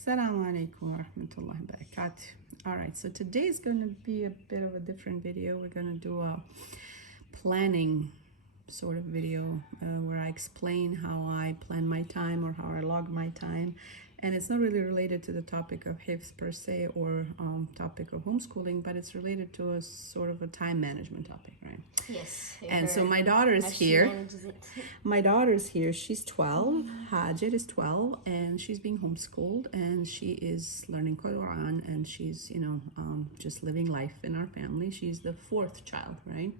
Assalamu alaikum wa rahmatullahi wa barakatuh. Alright, so today is going to be a bit of a different video. We're going to do a planning sort of video where I explain how I plan my time or how I log my time. And it's not really related to the topic of Hifdh per se or topic of homeschooling, but it's related to a sort of a time management topic, right? Yes. And so my daughter is here. My daughter's here. She's 12. Hajir is 12, and she's being homeschooled, and she is learning Quran, and she's, just living life in our family. She's the fourth child, right?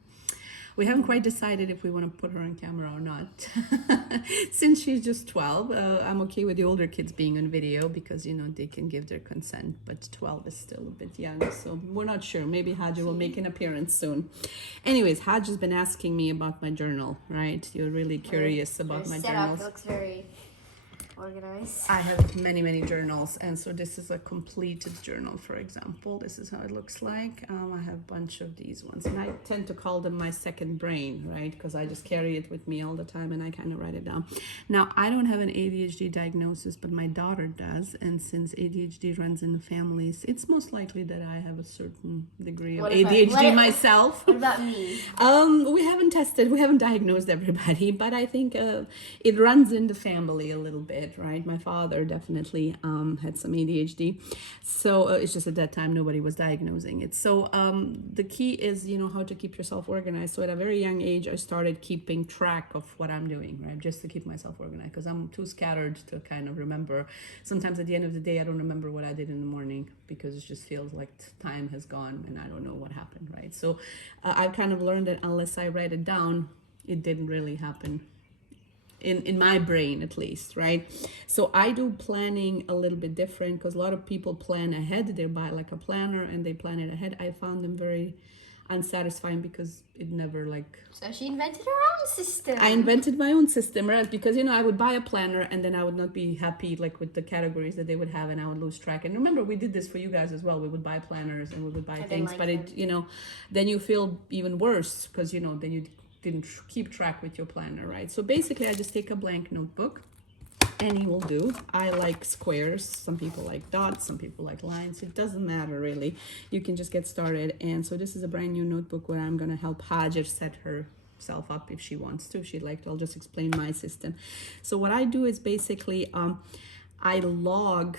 We haven't quite decided if we want to put her on camera or not. Since she's just 12, I'm okay with the older kids being on video because, they can give their consent, but 12 is still a bit young, so we're not sure. Maybe Hajj will make an appearance soon. Anyways, Hajj has been asking me about my journal, right? You're really curious about my journals. It looks very organized. I have many journals, and so this is a completed journal, for example. This is how it looks like. I have a bunch of these ones, and I tend to call them my second brain, right? Because I just carry it with me all the time, and I kind of write it down. Now, I don't have an ADHD diagnosis, but my daughter does, and since ADHD runs in the families, it's most likely that I have a certain degree of ADHD myself. What about me? We haven't diagnosed everybody, but I think it runs in the family a little bit. Right, my father definitely had some ADHD, so it's just at that time nobody was diagnosing it. So the key is how to keep yourself organized. So at a very young age I started keeping track of what I'm doing, right, just to keep myself organized, because I'm too scattered to kind of remember. Sometimes at the end of the day I don't remember what I did in the morning because it just feels like time has gone and I don't know what happened, right? So I've kind of learned that unless I write it down, it didn't really happen. In my brain, at least, right? So I do planning a little bit different because a lot of people plan ahead. They buy like a planner and they plan it ahead. I found them very unsatisfying because it never So she invented her own system. I invented my own system, right? Because I would buy a planner and then I would not be happy with the categories that they would have, and I would lose track. And remember, we did this for you guys as well. We would buy planners and we would buy things, but then you feel even worse because then you didn't keep track with your planner, right? So basically I just take a blank notebook. Any will do. I like squares, some people like dots, some people like lines. It doesn't matter really. You can just get started. And so this is a brand new notebook where I'm going to help Hajar set herself up if she wants to. If she'd like to, I'll just explain my system. So what I do is basically I log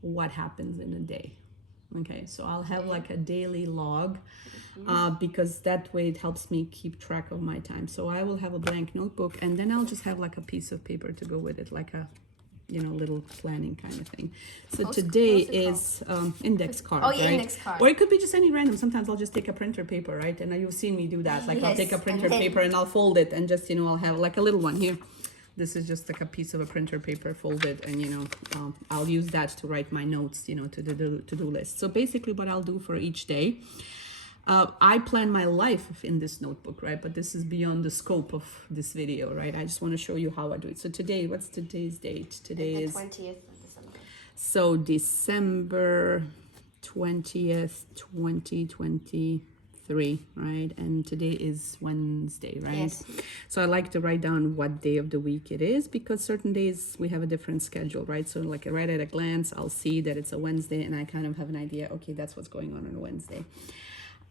what happens in a day. Okay, so I'll have like a daily log because that way it helps me keep track of my time. So I will have a blank notebook, and then I'll just have like a piece of paper to go with it, like a little planning kind of thing. So today is index card, right? Index card. Or it could be just any random. Sometimes I'll just take a printer paper, right? And you've seen me do that. Like I'll take a printer paper and I'll fold it and just I'll have like a little one here. This is just like a piece of a printer paper folded, and I'll use that to write my notes, to the to-do list. So basically what I'll do for each day, I plan my life in this notebook, right? But this is beyond the scope of this video, right? I just want to show you how I do it. So today, what's today's date? Today is 20th of December. So December 20th, 2023, right? And today is Wednesday, right? Yes. So I like to write down what day of the week it is, because certain days we have a different schedule, right? So like right at a glance, I'll see that it's a Wednesday and I kind of have an idea, okay, that's what's going on a Wednesday.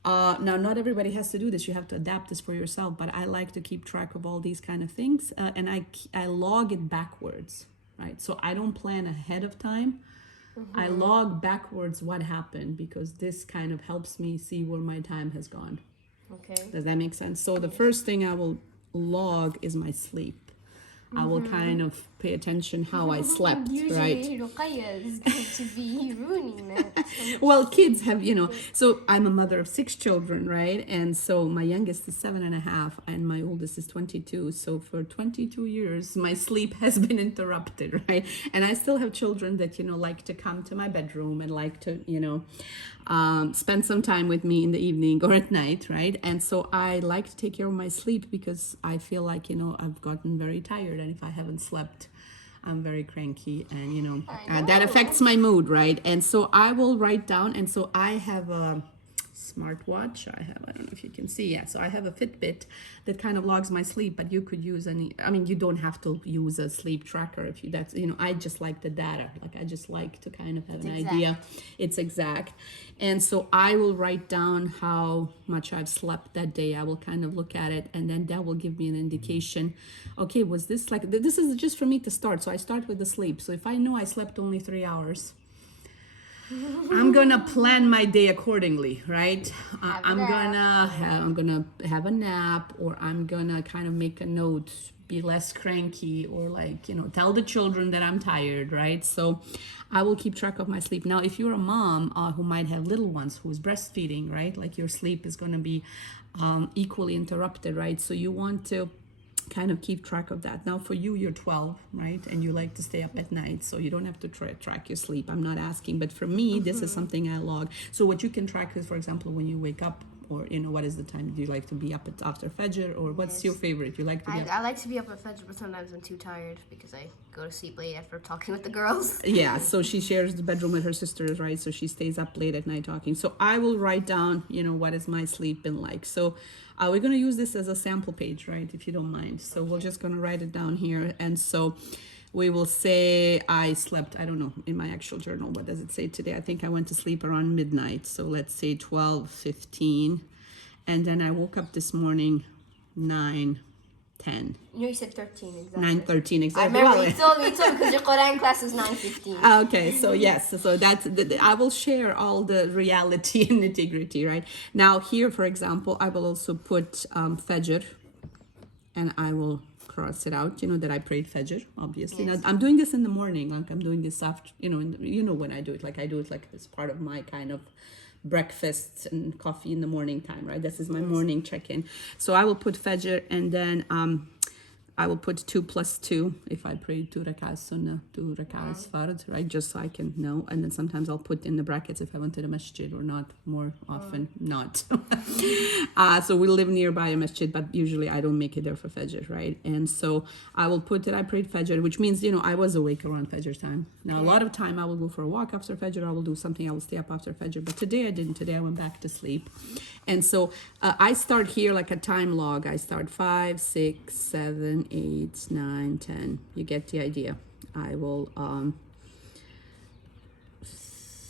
Now, not everybody has to do this. You have to adapt this for yourself, but I like to keep track of all these kind of things, and I log it backwards, right? So I don't plan ahead of time. I log backwards what happened, because this kind of helps me see where my time has gone. Okay. Does that make sense? So the first thing I will log is my sleep. I will kind of pay attention how I slept, right? Usually Ruqayya is going to be ruining that. Well, kids have, so I'm a mother of 6 children, right? And so my youngest is 7.5 and my oldest is 22. So for 22 years, my sleep has been interrupted, right? And I still have children that, like to come to my bedroom and like to, spend some time with me in the evening or at night, right? And so I like to take care of my sleep because I feel like, I've gotten very tired, and if I haven't slept, I'm very cranky, and that affects my mood, right? And so I will write down, and so I have a smartwatch. I don't know if you can see. Yeah, so I have a Fitbit that kind of logs my sleep, but you could use you don't have to use a sleep tracker if I just like the data. Like I just like to kind of have an idea. It's exact. And so I will write down how much I've slept that day. I will kind of look at it, and then that will give me an indication. Okay, was this this is just for me to start. So I start with the sleep. So if I know I slept only 3 hours, I'm gonna plan my day accordingly, right? I'm gonna have a nap, or I'm gonna kind of make a note, be less cranky, or tell the children that I'm tired, right? So I will keep track of my sleep. Now, if you're a mom who might have little ones who's breastfeeding, right? Like your sleep is gonna be equally interrupted, right? So you want to kind of keep track of that. Now for you, you're 12, right? And you like to stay up at night, so you don't have to track your sleep. I'm not asking, but for me, this is something I log. So what you can track is, for example, when you wake up, or what is the time? Do you like to be up after Fajr, or what's your favorite? You like to be up? I like to be up at Fajr, but sometimes I'm too tired because I go to sleep late after talking with the girls. Yeah, so she shares the bedroom with her sisters, right? So she stays up late at night talking. So I will write down, what is my sleep been like. So we're going to use this as a sample page, right? If you don't mind. So we're just going to write it down here. And so we will say I slept, I don't know, in my actual journal, what does it say today? I think I went to sleep around midnight. So let's say 12:15. And then I woke up this morning 9:10. No, you said 13, exactly. 9:13, exactly. I remember you told me because your Quran class is 9:15. Okay, so yes, so that's I will share all the reality and nitty-gritty, right? Now here, for example, I will also put Fajr, and I will cross it out, that I prayed Fajr, obviously. Yes. Now, I'm doing this in the morning, like I'm doing this after, when I do it, like I do it like as part of my kind of breakfast and coffee in the morning time, right? This is my morning check-in. So I will put Fajr, and then I will put 2 plus 2 if I pray 2 rak'ahs sunnah, 2 rak'ahs fard, right? Just so I can know. And then sometimes I'll put in the brackets if I went to the masjid or not, more often not. So we live nearby a masjid, but usually I don't make it there for Fajr, right? And so I will put that I prayed Fajr, which means, I was awake around Fajr time. Now, a lot of time I will go for a walk after Fajr, I will do something, I will stay up after Fajr. But today I didn't. Today I went back to sleep. And so I start here like a time log. I start 5, 6, 7, 8, 9, 10. You get the idea. I will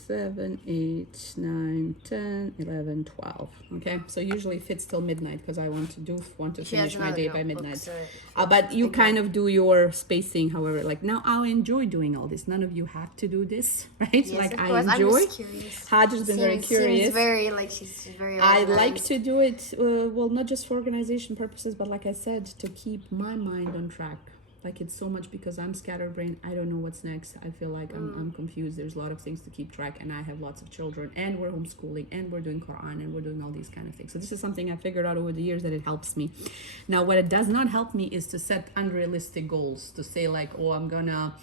7, 8, 9, 10, 11, 12. Okay, so usually it fits till midnight because I want to finish my day by midnight. But you kind of do your spacing, however. Like now, I enjoy doing all this. None of you have to do this, right? Yes, like of course. I enjoy. I'm just curious. Hajar's been very curious. Seems very she's very I organized. like to do it, not just for organization purposes, but like I said, to keep my mind on track. Like it's so much because I'm scatterbrained. I don't know what's next. I feel like I'm confused. There's a lot of things to keep track, and I have lots of children, and we're homeschooling, and we're doing Quran, and we're doing all these kind of things. So this is something I figured out over the years that it helps me. Now, what it does not help me is to set unrealistic goals, to say like, oh, I'm gonna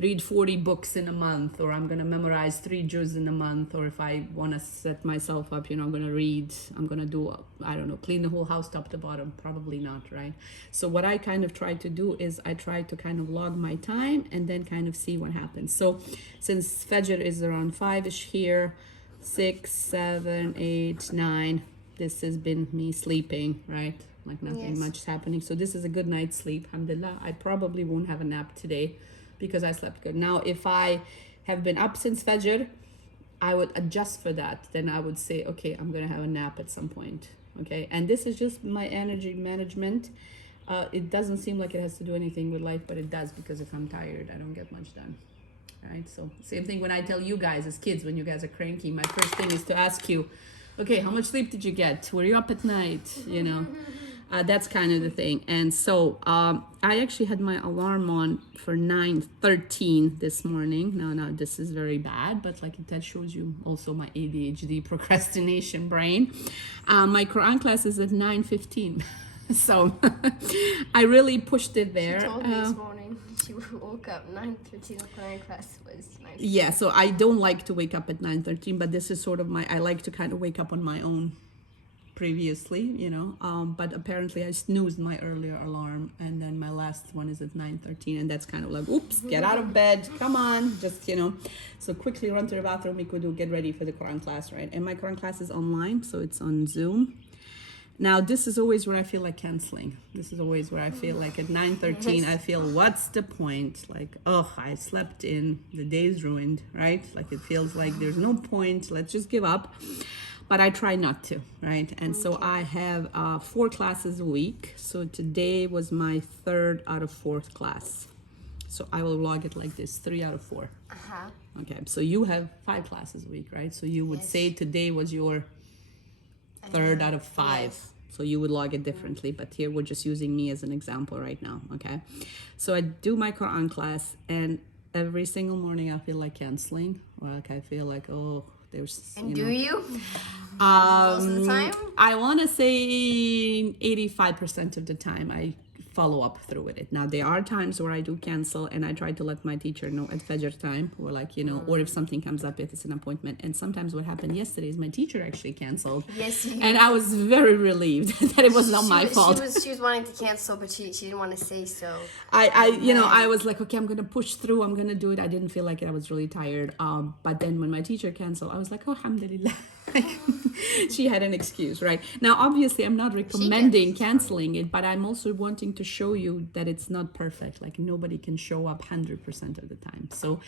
read 40 books in a month, or I'm gonna memorize 3 juz in a month, or if I want to set myself up, I'm gonna do, I don't know, clean the whole house top to bottom. Probably not, right? So what I kind of try to do is I try to kind of log my time and then kind of see what happens. So since Fajr is around 5ish here, 6, 7, 8, 9, this has been me sleeping, right? Like nothing much is happening. So this is a good night's sleep, alhamdulillah. I probably won't have a nap today because I slept good. Now, if I have been up since Fajr, I would adjust for that. Then I would say, okay, I'm going to have a nap at some point. Okay. And this is just my energy management. It doesn't seem like it has to do anything with life, but it does, because if I'm tired, I don't get much done. Right. So same thing when I tell you guys as kids, when you guys are cranky, my first thing is to ask you, okay, how much sleep did you get? Were you up at night? That's kind of the thing. And so I actually had my alarm on for 9:13 this morning. Now this is very bad, but that shows you also my ADHD procrastination brain. My Quran class is at 9:15. So I really pushed it there. She told me this morning she woke up 9:13. The Quran class was 9:15. Yeah, so I don't like to wake up at 9:13, but this is sort of I like to kind of wake up on my own previously, but apparently I snoozed my earlier alarm, and then my last one is at 9:13, and that's kind of like, oops, get out of bed, come on, just, so quickly run to the bathroom, get ready for the Quran class, right? And my Quran class is online, so it's on Zoom. Now, this is always where I feel like canceling. This is always where I feel like at 9:13, I feel, what's the point? Like, oh, I slept in, the day's ruined, right? Like, it feels like there's no point, let's just give up. But I try not to, right? And so I have 4 classes a week. So today was my 3rd out of 4th class. So I will log it like this, 3 out of 4. Okay, so you have 5 classes a week, right? So you would say today was your 3rd out of 5. Yes. So you would log it differently, but here we're just using me as an example right now, okay? So I do my Quran class, and every single morning I feel like canceling. Like I feel like, oh, there's... And do you? Most of the time? I want to say 85% of the time I follow up through with it. Now, there are times where I do cancel, and I try to let my teacher know at Fajr time, or like, or if something comes up, if it's an appointment. And sometimes what happened yesterday is my teacher actually canceled. Yes. And I was very relieved that it was not my fault. She was wanting to cancel, but she didn't want to say so. I was like, okay, I'm going to push through. I'm going to do it. I didn't feel like it. I was really tired. But then when my teacher canceled, I was like, oh, alhamdulillah. She had an excuse, right? Now, obviously, I'm not recommending canceling it, but I'm also wanting to show you that it's not perfect. Like, nobody can show up 100% of the time. So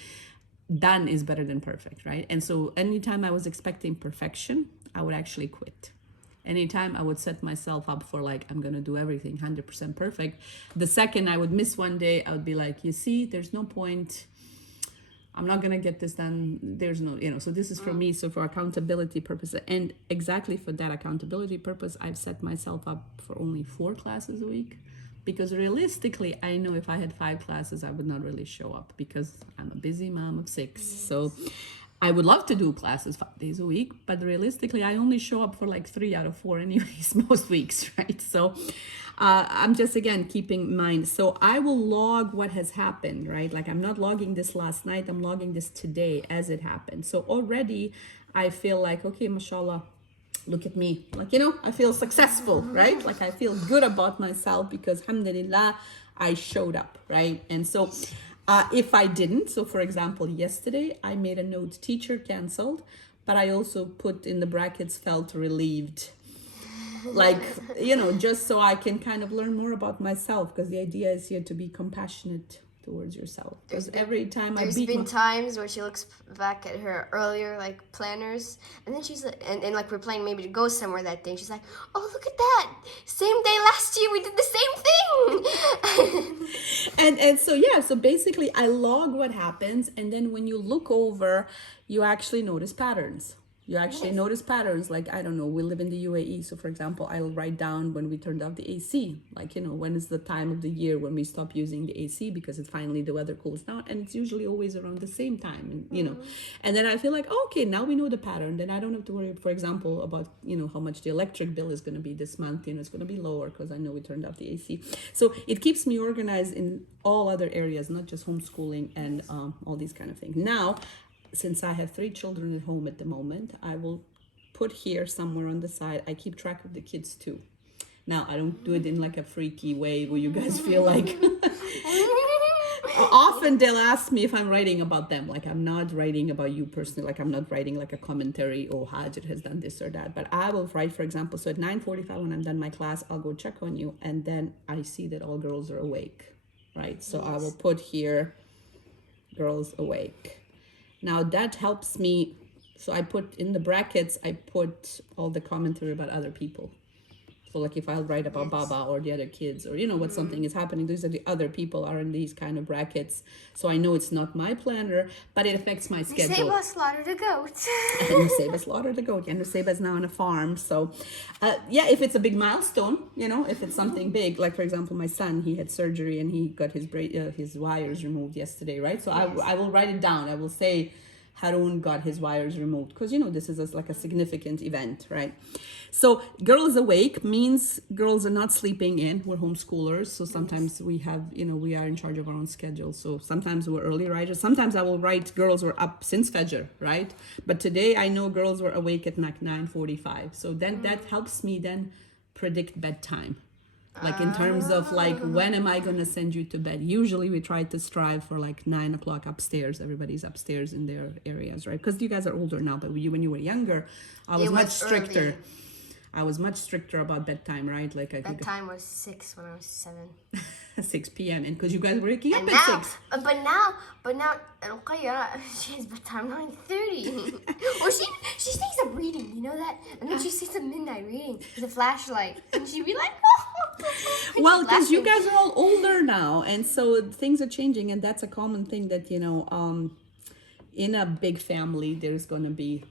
done is better than perfect, right? And so anytime I was expecting perfection, I would actually quit. Anytime I would set myself up for like, I'm going to do everything 100% perfect. The second I would miss one day, I would be like, you see, there's no point. I'm not going to get this done. There's no, so this is for me. So for accountability purposes, and exactly for that accountability purpose, I've set myself up for only 4 classes a week, because realistically, I know if I had 5 classes, I would not really show up because I'm a busy mom of 6. Yes. So I would love to do classes 5 days a week, but realistically, I only show up for like 3 out of 4 anyways, most weeks, right? So I'm just, again, keeping in mind. So I will log what has happened, right? Like, I'm not logging this last night, I'm logging this today as it happened. So already I feel like, okay, mashallah, look at me. Like, I feel successful, right? Like, I feel good about myself because, alhamdulillah, I showed up, right? And so if I didn't, so for example, yesterday I made a note, teacher canceled, but I also put in the brackets, felt relieved. Like, just so I can kind of learn more about myself, because the idea is here to be compassionate towards yourself. Because every time there's been times where she looks back at her earlier like planners, and then she's and like we're planning maybe to go somewhere that day, and she's like, oh, look at that, same day last year we did the same thing. and so basically I log what happens, and then when you look over, you actually notice patterns. You actually notice patterns. Like, I don't know, we live in the UAE. So for example, I'll write down when we turned off the AC, like, when is the time of the year when we stop using the AC because it's finally the weather cools down. And it's usually always around the same time, and, and then I feel like, oh, okay, now we know the pattern. Then I don't have to worry, for example, about, how much the electric bill is going to be this month. It's going to be lower because I know we turned off the AC. So it keeps me organized in all other areas, not just homeschooling and all these kind of things. Now, since I have 3 children at home at the moment, I will put here somewhere on the side, I keep track of the kids too. Now, I don't do it in like a freaky way where you guys feel like... Often they'll ask me if I'm writing about them. Like, I'm not writing about you personally. Like, I'm not writing like a commentary, oh, Hajar has done this or that. But I will write, for example, so at 9:45 when I'm done my class, I'll go check on you. And then I see that all girls are awake, right? So I will put here, girls awake. Now that helps me. So I put in the brackets, I put all the commentary about other people. So like if I'll write about Baba or the other kids, or what something is happening, these are the other people are in these kind of brackets. So I know it's not my planner, but it affects my schedule. Nusayba slaughtered a goat. Nusayba slaughtered a goat. Yeah, Nusayba's now on a farm. So if it's a big milestone, if it's something big, like for example, my son, he had surgery and he got his wires removed yesterday, right? So I will write it down. I will say, Harun got his wires removed, because this is like a significant event, right? So girls awake means girls are not sleeping in. We're homeschoolers, so sometimes we have, we are in charge of our own schedule. So sometimes we're early risers. Sometimes I will write girls were up since Fajr, right? But today I know girls were awake at like 9:45. So then that helps me then predict bedtime. Like in terms of like, when am I going to send you to bed? Usually we try to strive for like 9 o'clock upstairs. Everybody's upstairs in their areas, right? Because you guys are older now, but when you were younger, I was much stricter. Early. I was much stricter about bedtime, right? Like bedtime was 6 when I was 7. 6 p.m. And because you guys were waking up at now, 6. But now, she has bedtime 9:30. Or she stays up reading, you know that? And then she stays up midnight reading with a flashlight. And she'd be like, oh. Well, because you guys are all older now. And so things are changing. And that's a common thing that, in a big family, there's going to be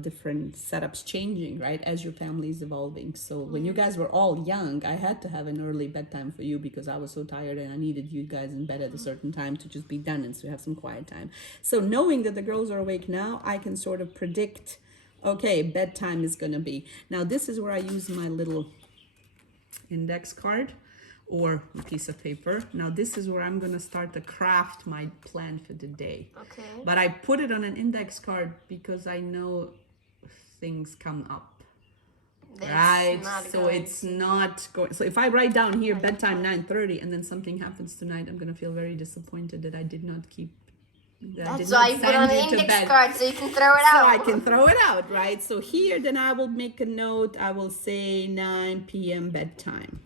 different setups changing, right, as your family is evolving. So when you guys were all young, I had to have an early bedtime for you because I was so tired and I needed you guys in bed at a certain time to just be done and to have some quiet time. So knowing that the girls are awake now, I can sort of predict, okay, bedtime is going to be. Now this is where I use my little index card or a piece of paper. Now this is where I'm going to start to craft my plan for the day. Okay. But I put it on an index card because I know things come up. Right? So it's not going. So if I write down here bedtime 9:30 and then something happens tonight, I'm going to feel very disappointed that I did not keep. That's why you put on an index card so you can throw it out. So I can throw it out, right? So here, then I will make a note. I will say 9 p.m. bedtime.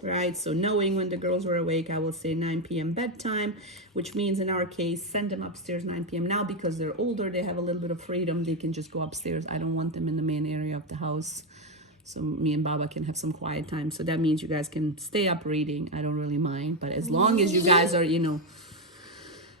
Right, so knowing when the girls were awake, I will say 9 p.m. bedtime, which means in our case, send them upstairs 9 p.m. Now because they're older, they have a little bit of freedom. They can just go upstairs. I don't want them in the main area of the house. So me and Baba can have some quiet time. So that means you guys can stay up reading. I don't really mind. But as long as you guys are,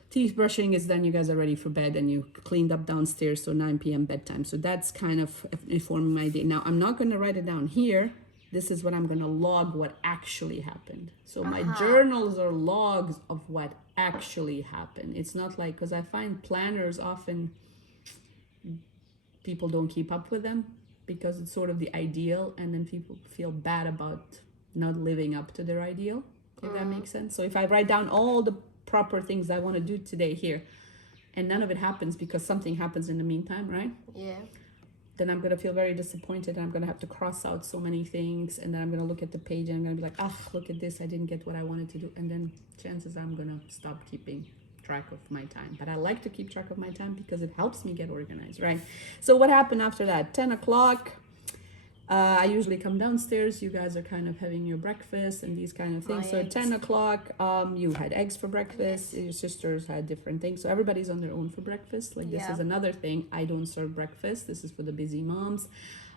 teeth brushing is done, you guys are ready for bed and you cleaned up downstairs. So 9 p.m. bedtime. So that's kind of informing my day. Now, I'm not going to write it down here. This is what I'm going to log what actually happened. So my journals are logs of what actually happened. It's not like, because I find planners often, people don't keep up with them because it's sort of the ideal. And then people feel bad about not living up to their ideal, if that makes sense. So if I write down all the proper things I want to do today here, and none of it happens because something happens in the meantime, right? Yeah. Then I'm going to feel very disappointed and I'm going to have to cross out so many things. And then I'm going to look at the page and I'm going to be like, look at this. I didn't get what I wanted to do. And then chances are I'm going to stop keeping track of my time. But I like to keep track of my time because it helps me get organized, right? So what happened after that? 10 o'clock. I usually come downstairs. You guys are kind of having your breakfast and these kind of things. So 10 o'clock, you had eggs for breakfast. Yes. Your sisters had different things. So everybody's on their own for breakfast. Like this is another thing. I don't serve breakfast. This is for the busy moms.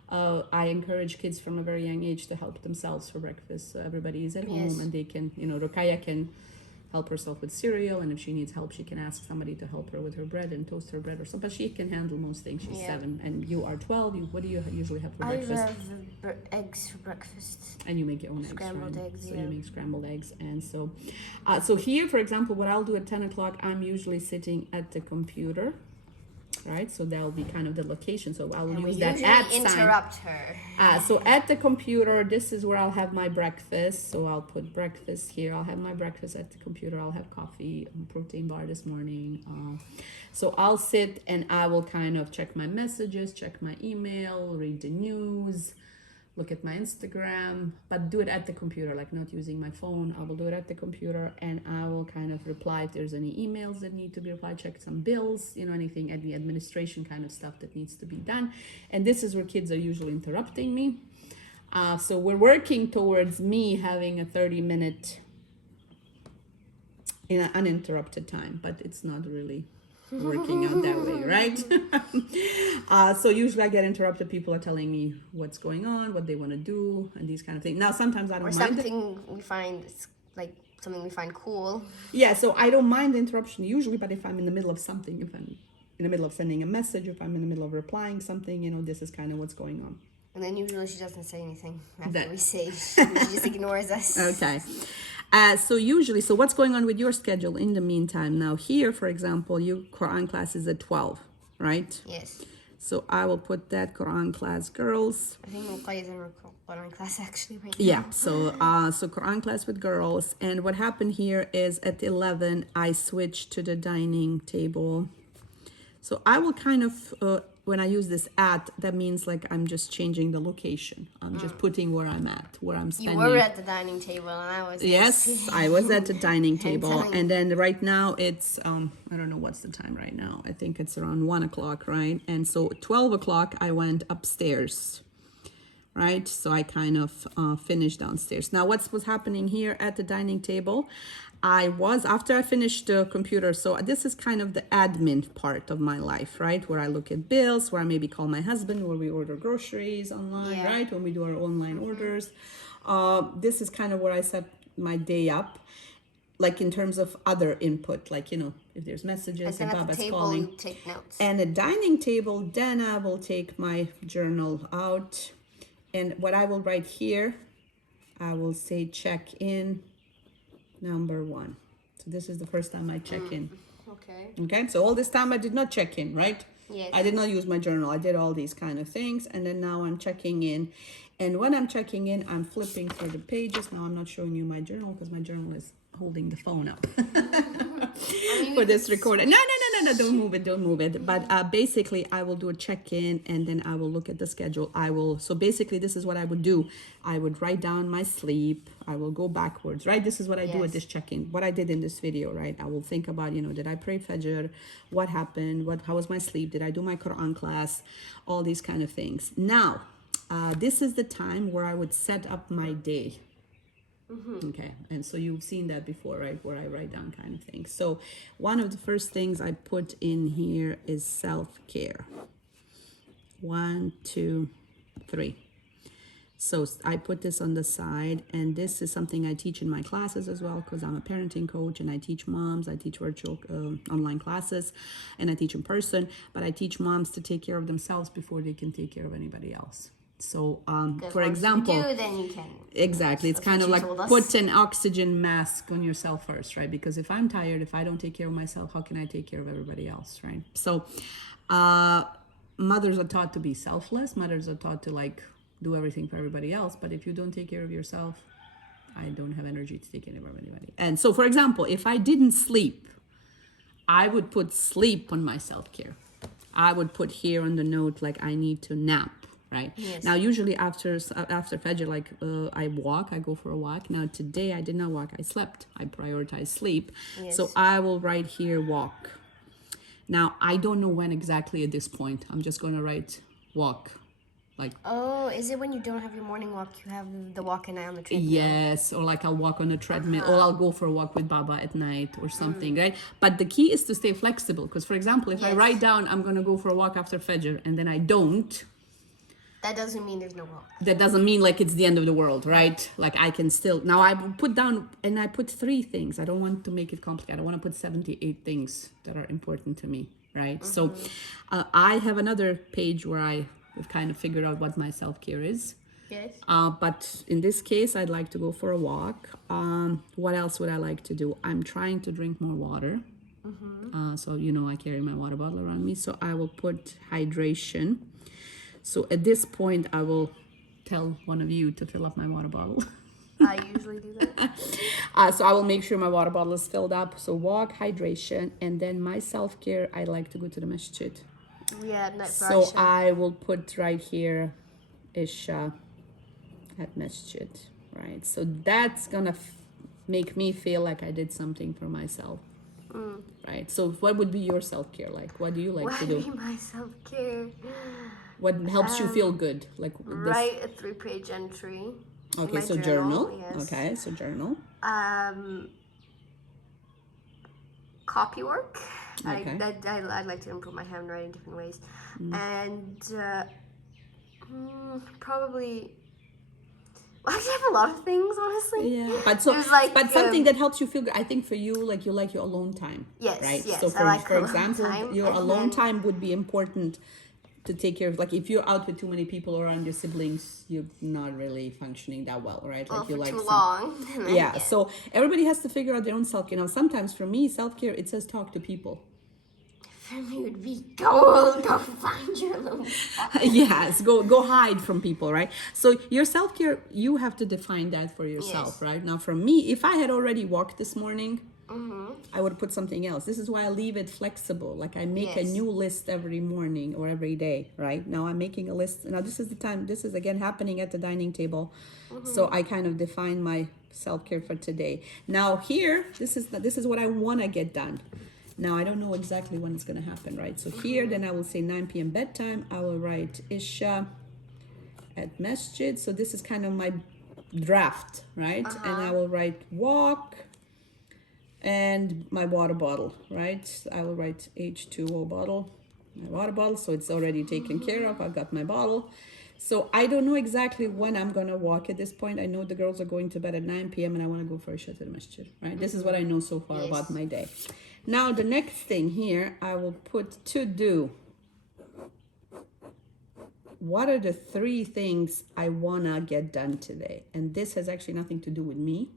I encourage kids from a very young age to help themselves for breakfast. So everybody is at home and they can, Rokaya can help herself with cereal, and if she needs help, she can ask somebody to help her with her bread and toast her bread or something. But she can handle most things. She's 7, and you are 12. What do you usually have for breakfast? I have eggs for breakfast. And you make your own scrambled eggs. So you make scrambled eggs, and so, so here, for example, what I'll do at 10 o'clock, I'm usually sitting at the computer. Right, so that'll be kind of the location. So I'll use that at sign. Interrupt her. So at the computer, this is where I'll have my breakfast. So I'll put breakfast here. I'll have my breakfast at the computer. I'll have coffee, protein bar this morning. So I'll sit and I will kind of check my messages, check my email, read the news, look at my Instagram, but do it at the computer, like not using my phone. I will do it at the computer and I will kind of reply if there's any emails that need to be replied, check some bills, anything at the administration kind of stuff that needs to be done. And this is where kids are usually interrupting me. So we're working towards me having a 30-minute in an uninterrupted time, but it's not really working out that way, right? So usually I get interrupted. People are telling me what's going on, what they want to do, and these kind of things. Now sometimes I don't mind. Or something we find something we find cool. Yeah, so I don't mind the interruption usually, but if I'm in the middle of something, if I'm in the middle of sending a message, if I'm in the middle of replying something, this is kind of what's going on. And then usually she doesn't say anything after we say. She just ignores us. Okay. So usually, so what's going on with your schedule in the meantime? Now here, for example, your Quran class is at 12, right? Yes. So I will put that Quran class, girls. I think Muqayya's in Quran class actually right now. Yeah, so Quran class with girls. And what happened here is at 11, I switched to the dining table. So I will kind of, when I use this at, that means like I'm just changing the location. I'm just putting where I'm at, where I'm spending. You were at the dining table and I was. Yes, I was at the dining table. And then right now it's, I don't know what's the time right now. I think it's around 1 o'clock, right? And so 12 o'clock, I went upstairs, right? So I kind of finished downstairs. Now what's happening here at the dining table? After I finished the computer, so this is kind of the admin part of my life, right? Where I look at bills, where I maybe call my husband, where we order groceries online, right? When we do our online orders. This is kind of where I set my day up, like in terms of other input, like, if there's messages and Baba's calling. You take notes. And a dining table, then I will take my journal out. And what I will write here, I will say check in number 1. So this is the first time I check in. Okay, so all this time I did not check in, right? Yes. I did not use my journal. I did all these kind of things. And then now I'm checking in. And when I'm checking in, I'm flipping through the pages. Now I'm not showing you my journal because my journal is holding the phone up for this recording. No, don't move it. But basically I will do a check-in and then I will look at the schedule. So basically this is what I would do. I would write down my sleep. I will go backwards, right? This is what I do at this check-in. What I did in this video, right? I will think about, did I pray Fajr? What happened? How was my sleep? Did I do my Quran class? All these kind of things. Now, this is the time where I would set up my day. Okay, and so you've seen that before, right? Where I write down kind of things. So one of the first things I put in here is self-care. 1, 2, 3. So I put this on the side, and this is something I teach in my classes as well, because I'm a parenting coach and I teach moms. I teach virtual online classes and I teach in person, but I teach moms to take care of themselves before they can take care of anybody else. So, for example, then you can. Exactly. It's kind of like put an oxygen mask on yourself first, right? Because if I'm tired, if I don't take care of myself, how can I take care of everybody else, right? So, mothers are taught to be selfless. Mothers are taught to do everything for everybody else. But if you don't take care of yourself, I don't have energy to take care of anybody. And so, for example, if I didn't sleep, I would put sleep on my self-care. I would put here on the note, I need to nap. Right. Yes. Now, usually after Fajr, I walk, I go for a walk. Now, today I did not walk. I slept. I prioritize sleep. Yes. So I will write here walk. Now, I don't know when exactly at this point. I'm just going to write walk. Oh, is it when you don't have your morning walk, you have the walk at night on the treadmill? Yes, or I'll walk on a treadmill, or I'll go for a walk with Baba at night or something, right? But the key is to stay flexible. Because, for example, if I write down I'm going to go for a walk after Fajr and then I don't, that doesn't mean there's no walk. That doesn't mean it's the end of the world, right? I can still... Now, I put down... And I put 3 things. I don't want to make it complicated. I want to put 78 things that are important to me, right? So, I have another page where I've kind of figured out what my self-care is. Yes. But in this case, I'd like to go for a walk. What else would I like to do? I'm trying to drink more water. So, I carry my water bottle around me. So, I will put hydration. So at this point, I will tell one of you to fill up my water bottle. I usually do that. So I will make sure my water bottle is filled up. So walk, hydration, and then my self-care, I like to go to the masjid. Yeah, so I will put right here, Isha at masjid, right? So that's going to make me feel like I did something for myself. Right? So what would be your self-care like? What do you like to do? What would be my self-care? What helps you feel good? Write a 3-page entry. Okay, so journal. Yes. Okay, so journal. Copy work. Okay. I'd like to improve my handwriting in different ways. And probably... I actually have a lot of things, honestly. Yeah, but something that helps you feel good. I think for you, you like your alone time. Yes, right? yes. So for example, time, your alone time would be important to take care of, like, if you're out with too many people around your siblings, you're not really functioning that well, right? Well, Like you for like too some, long. yeah. So everybody has to figure out their own self-care. Now, sometimes for me, self-care, it says talk to people. For me, it would be go find your little spot. Yes, go hide from people, right? So your self-care, you have to define that for yourself, Yes. right? Now, for me, if I had already walked this morning, Mm-hmm. I would put something else. This is why I leave it flexible. Like I make a Yes. new list every morning or every day, right? Now I'm making a list. Now this is the time. This is again happening at the dining table. So I kind of define my self-care for today. Now here, this is what I want to get done. Now I don't know exactly when it's going to happen, right? So here, then I will say 9 p.m. bedtime. I will write Isha at masjid. So this is kind of my draft, right? And I will write walk and my water bottle, right? I will write H2O bottle, my water bottle. So it's already taken care of. I've got my bottle. So I don't know exactly when I'm going to walk at this point. I know the girls are going to bed at 9 p.m. and I want to go for a shot at the masjid, right? This is what I know so far about my day. Now, the next thing here, I will put to do. What are the 3 things I want to get done today? And this has actually nothing to do with me.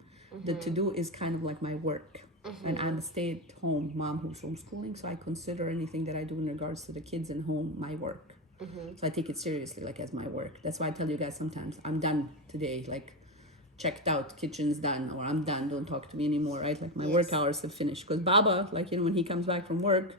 The to do is kind of like my work. And I'm a stay-at-home mom who's homeschooling, so I consider anything that I do in regards to the kids and home my work. So I take it seriously, like as my work. That's why I tell you guys sometimes, I'm done today, like checked out, kitchen's done, or I'm done, don't talk to me anymore, right? Like my work hours have finished. Because Baba, like, you know, when he comes back from work,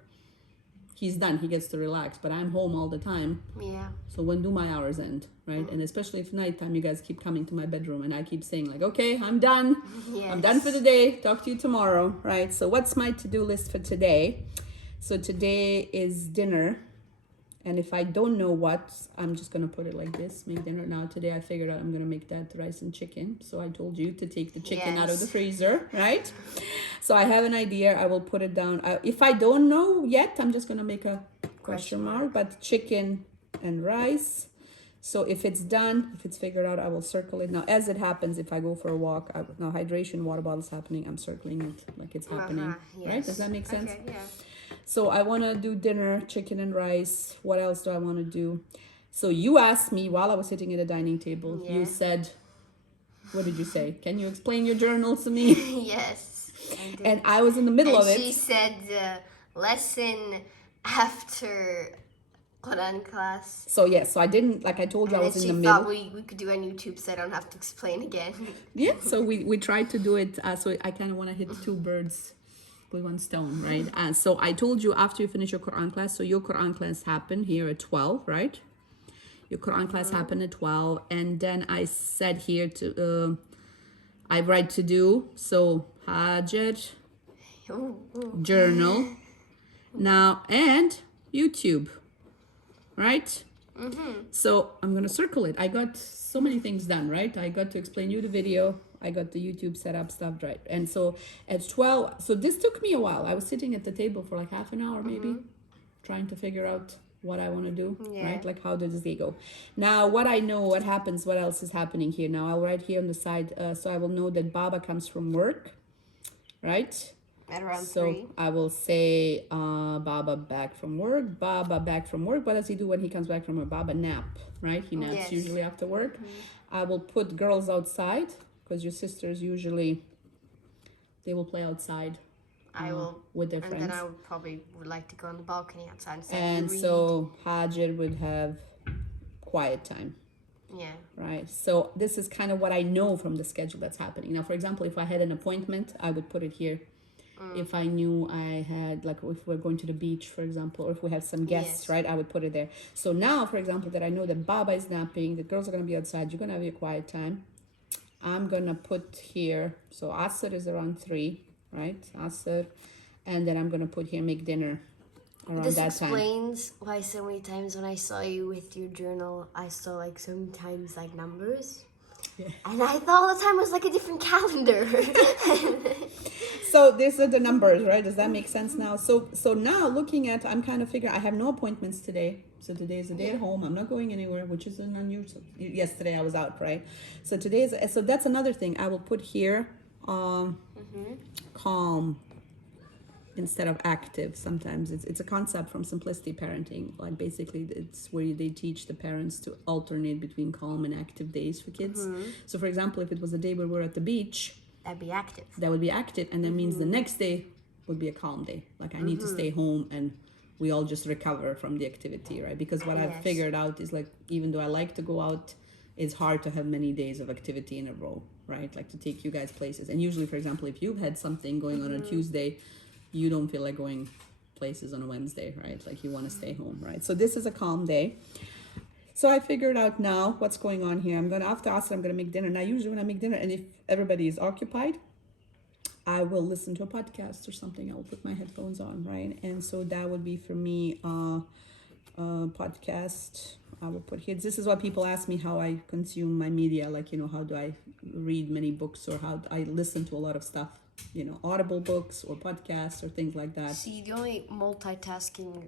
he's done, he gets to relax, but I'm home all the time. Yeah. So when do my hours end, right? And especially if nighttime, you guys keep coming to my bedroom and I keep saying like, okay, I'm done. Yes. I'm done for the day. Talk to you tomorrow, right? So what's my to-do list for today? So today is dinner. And if I don't know what, I'm just going to put it like this, make dinner. Now today I figured out I'm going to make that rice and chicken. So I told you to take the chicken out of the freezer, right? So I have an idea. I will put it down. If I don't know yet, I'm just going to make a question mark. But chicken and rice. So if it's done, if it's figured out, I will circle it. Now, as it happens, if I go for a walk, now hydration, water bottle's happening. I'm circling it like it's happening, right? Does that make sense? Okay, yeah. So I want to do dinner, chicken and rice. What else do I want to do? So you asked me while I was sitting at the dining table, you said, what did you say? Can you explain your journal to me? Yes. I did. And I was in the middle of it. She said lesson after Quran class. So yes, so I didn't, like I told you, I was in the middle. middle. She thought we could do on YouTube so I don't have to explain again. Yeah, so we tried to do it. So I kind of want to hit 2 birds with 1 stone, right? So I told you after you finish your Quran class, so your Quran class happened here at 12, right? Your Quran class happened at 12. And then I said here to, I write to do, so Hajar, journal, now, and YouTube, right? So I'm going to circle it. I got so many things done, right? I got to explain you the video. I got the YouTube setup stuff, right? And so at 12, so this took me a while. I was sitting at the table for like half an hour, maybe, trying to figure out what I want to do, right? Like how does this day go? Now, what I know, what happens, what else is happening here. Now, I'll write here on the side, so I will know that Baba comes from work, right? At around so 3. I will say, Baba back from work. Baba back from work. What does he do when he comes back from work? Baba nap, right? He naps usually after work. I will put girls outside because your sisters usually, they will play outside. I will with their friends. And then I would like to go on the balcony outside and read. So Hajar would have quiet time. Yeah. Right. So this is kind of what I know from the schedule that's happening. Now, for example, if I had an appointment, I would put it here. If I knew I had, like, if we're going to the beach, for example, or if we have some guests, right, I would put it there. So now, for example, that I know that Baba is napping, the girls are going to be outside, you're going to have your quiet time. I'm going to put here, so Asr is around 3, right? Asr. And then I'm going to put here, make dinner around that time. This explains why so many times when I saw you with your journal, I saw, like, sometimes, like, numbers. Yeah. And I thought all the time it was like a different calendar. So these are the numbers, right? Does that make sense now? So now looking at, I'm kind of figuring, I have no appointments today. So today is a day at home. I'm not going anywhere, which is an unusual. Yesterday I was out, right? So today is, so that's another thing. I will put here, calm. instead of active. Sometimes it's a concept from simplicity parenting. Like basically it's where they teach the parents to alternate between calm and active days for kids. So for example, if it was a day where we're at the beach, that'd be active. That would be active, and that means the next day would be a calm day. Like I need to stay home and we all just recover from the activity, right? Because what I've figured out is like, even though I like to go out, it's hard to have many days of activity in a row, right? Like to take you guys places. And usually, for example, if you've had something going on Tuesday, you don't feel like going places on a Wednesday, right? Like you want to stay home, right? So this is a calm day. So I figured out now what's going on here. I'm gonna, after Asa, I'm gonna make dinner. Now usually when I make dinner, and if everybody is occupied, I will listen to a podcast or something. I will put my headphones on, right? And so that would be for me podcast. I will put here. This is what people ask me, how I consume my media. Like, you know, how do I read many books, or how I listen to a lot of stuff, you know, audible books or podcasts or things like that. See, the only multitasking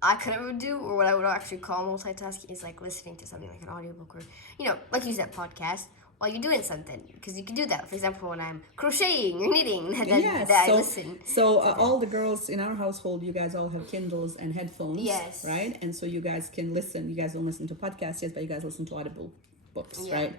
I could ever do, or what I would actually call multitasking, is like listening to something like an audiobook, or, you know, like you said, podcast, while you're doing something. Because you can do that. For example, when I'm crocheting or knitting, then I listen. So all the girls in our household, you guys all have Kindles and headphones, right? And so you guys can listen. You guys don't listen to podcasts, yes, but you guys listen to audible books, right?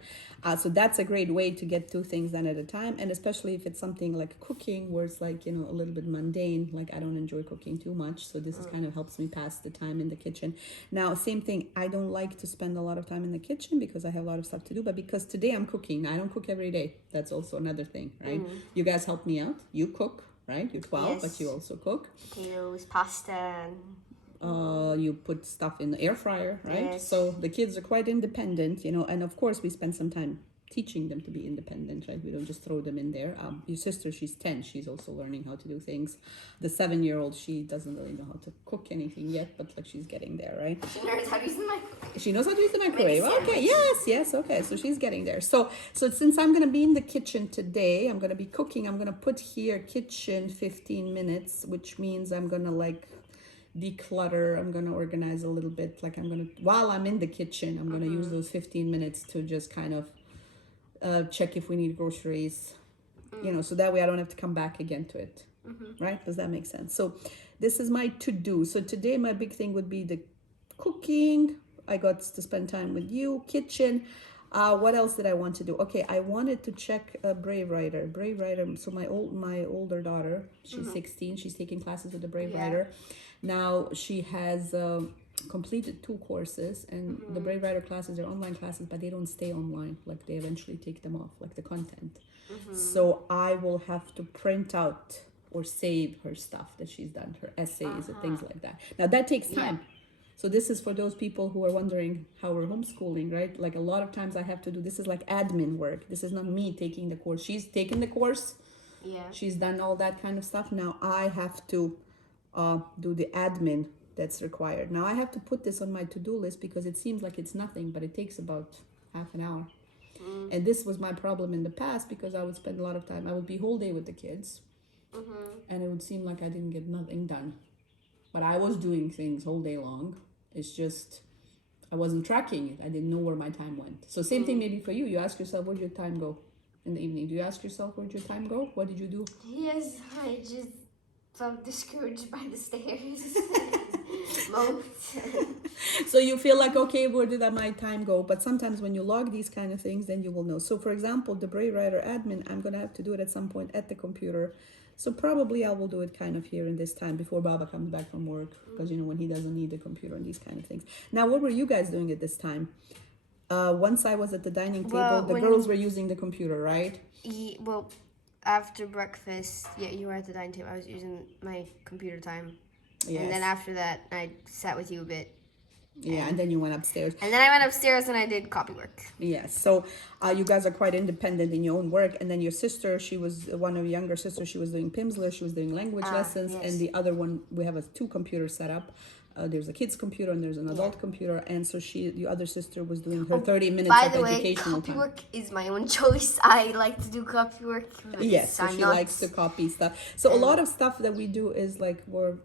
So that's a great way to get two things done at a time, and especially if it's something like cooking, where it's like, you know, a little bit mundane. Like I don't enjoy cooking too much, so this is kind of helps me pass the time in the kitchen. Now, same thing, I don't like to spend a lot of time in the kitchen because I have a lot of stuff to do, but because today I'm cooking, I don't cook every day. That's also another thing, right? You guys help me out. You cook, right? You're 12, but you also cook. Potatoes, pasta, you put stuff in the air fryer, right? So the kids are quite independent, you know, and of course we spend some time teaching them to be independent, right? We don't just throw them in there. Your sister, she's 10, she's also learning how to do things. The 7-year-old, she doesn't really know how to cook anything yet, but like she's getting there, right? She knows how to use the microwave. She knows how to use the microwave. Okay, yes, okay. So she's getting there. So since I'm gonna be in the kitchen today, I'm gonna be cooking. I'm gonna put here kitchen 15 minutes, which means I'm gonna like declutter. I'm gonna organize a little bit. Like I'm gonna, while I'm in the kitchen, I'm gonna use those 15 minutes to just kind of check if we need groceries, you know, so that way I don't have to come back again to it, right? Does that make sense? So this is my to-do. So today my big thing would be the cooking. I got to spend time with you, kitchen. What else did I want to do? Okay, I wanted to check Brave Writer. So my older daughter, she's 16. She's taking classes with the Brave Writer. Now she has completed 2 courses, and the Brave Writer classes are online classes, but they don't stay online. Like they eventually take them off, like the content. So I will have to print out or save her stuff that she's done, her essays and things like that. Now that takes time. So this is for those people who are wondering how we're homeschooling, right? Like a lot of times I have to do, this is like admin work. This is not me taking the course. She's taken the course. She's done all that kind of stuff. Now I have to do the admin that's required. Now I have to put this on my to-do list because it seems like it's nothing, but it takes about half an hour. And this was my problem in the past because I would spend a lot of time. I would be whole day with the kids, and it would seem like I didn't get nothing done. But I was doing things whole day long. It's just I wasn't tracking it. I didn't know where my time went. So same thing maybe for you. You ask yourself, where'd your time go in the evening? Do you ask yourself, where'd your time go? What did you do? Yes, I just felt discouraged by the stairs. So you feel like, okay, where did my time go? But sometimes when you log these kind of things, then you will know. So for example, the Brave Writer admin, I'm going to have to do it at some point at the computer. So probably I will do it kind of here in this time before Baba comes back from work, because, you know, when he doesn't need the computer and these kind of things. Now, what were you guys doing at this time? Once I was at the dining table, the girls were using the computer, right? Well, after breakfast, you were at the dining table. I was using my computer time. Yes. And then after that, I sat with you a bit. Yeah, and then you went upstairs. And then I went upstairs and I did copywork. Yes, so you guys are quite independent in your own work. And then your sister, she was one of your younger sisters, she was doing Pimsleur, she was doing language lessons. Yes. And the other one, we have 2 computers set up. There's a kid's computer and there's an adult computer. And so the other sister was doing her 30 minutes of educational time. By the way, copywork is my own choice. I like to do copywork. Yes, so she likes to copy stuff. So a lot of stuff that we do is like we're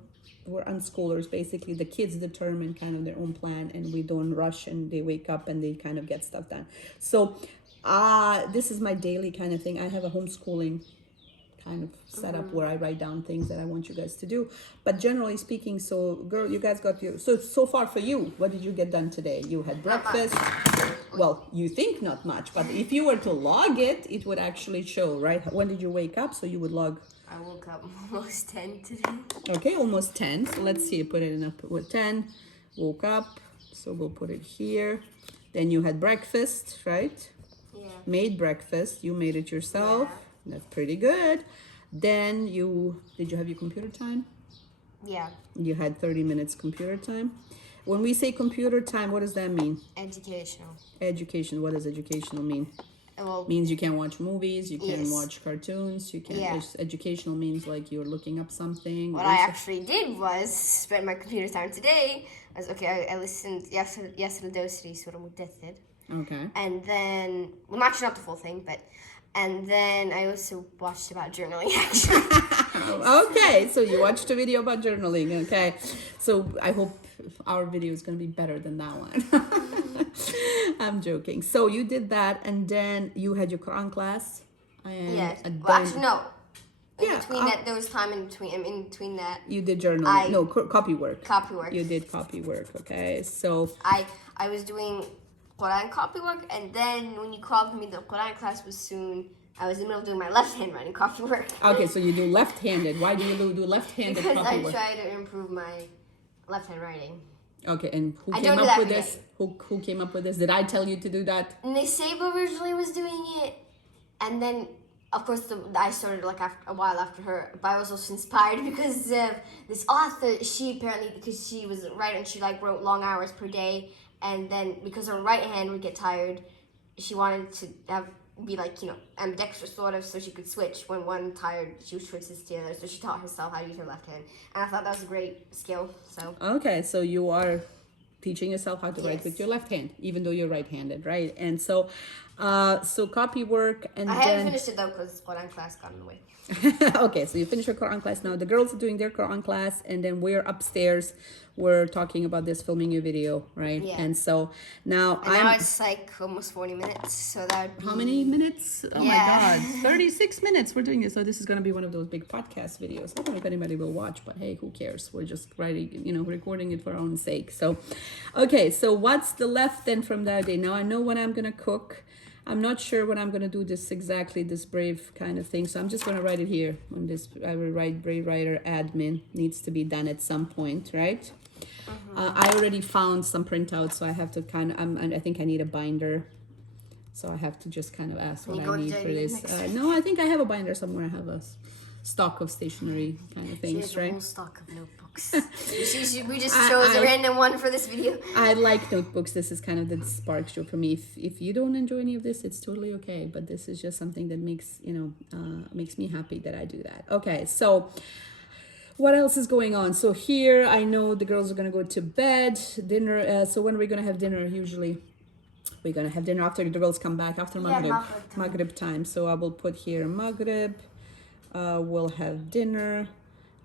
unschoolers. Basically, the kids determine kind of their own plan, and we don't rush, and they wake up and they kind of get stuff done. So this is my daily kind of thing. I have a homeschooling kind of setup where I write down things that I want you guys to do. But generally speaking, so girl, you guys got your, so far for you, what did you get done today? You had breakfast. Well, you think not much, but if you were to log it, it would actually show, right? When did you wake up? So you would log. I woke up almost 10 today. Okay, almost 10. So let's see, put it in up with 10. Woke up. So we'll put it here. Then you had breakfast, right? Yeah. Made breakfast. You made it yourself. Yeah. That's pretty good. Then did you have your computer time? Yeah. You had 30 minutes computer time. When we say computer time, what does that mean? Educational. Education. What does educational mean? Well, means you can watch movies, you can yes. watch cartoons, you can. Yeah. Educational means like you're looking up something. What I actually did was spend my computer time today. I listened yesterday صورة متدثر. Okay. And then, well, actually not the full thing, but, and then I also watched about journaling, actually. Okay, so you watched a video about journaling, okay. So I hope our video is going to be better than that one. I'm joking. So you did that, and then you had your Quran class. And Yes. then, Well, actually, no. Yeah, Between that, there was time in between that. you did journaling. Copy work. Copy work. You did copy work, okay. So I was doing Quran copy work, and then when you called me, the Quran class was soon. I was in the middle of doing my left hand writing copy work. Okay, so you do left-handed. Why do you do left-handed because copy I work? try to improve my left hand writing. Okay, and who I came don't do up that with every this? Who came up with this? Did I tell you to do that? Niseba originally was doing it, and then of course I started like a while after her. But I was also inspired because this author, she apparently, because she was writing, she like wrote long hours per day, and then because her right hand would get tired, she wanted to be like, you know, ambidextrous sort of, so she could switch when one tired, she would switch this to the other. So she taught herself how to use her left hand, and I thought that was a great skill. So okay, so you are teaching yourself how to write Yes. with your left hand, even though you're right-handed, right? And so, so copy work, and I then haven't finished it though because Quran class got in the way. okay, so you finish your Quran class now. The girls are doing their Quran class, and then we're upstairs. We're talking about this, filming your video, right? Yeah. And so now And now it's like almost 40 minutes, so that would be... How many minutes? Oh Yeah. my God, 36 minutes we're doing this. So this is going to be one of those big podcast videos. I don't know if anybody will watch, but hey, who cares? We're just writing, recording it for our own sake. So, okay, so what's the left then from that day? Now I know what I'm going to cook. I'm not sure when I'm going to do this brave kind of thing. So I'm just going to write it here. I will write brave writer admin needs to be done at some point, right? I already found some printouts, so I have to I think I need a binder. So I have to just kind of ask what I need for this. No, I think I have a binder somewhere. I have a stock of stationery kind of things, She has right? a whole stock of notebooks. We just chose a random one for this video. I like notebooks. This is kind of the spark show for me. If you don't enjoy any of this, it's totally okay. But this is just something that makes me happy that I do that. Okay, so what else is going on? So here, I know the girls are gonna go to bed. Dinner. So when are we gonna have dinner? Usually, we're gonna have dinner after the girls come back after Maghrib time. So I will put here Maghrib. We'll have dinner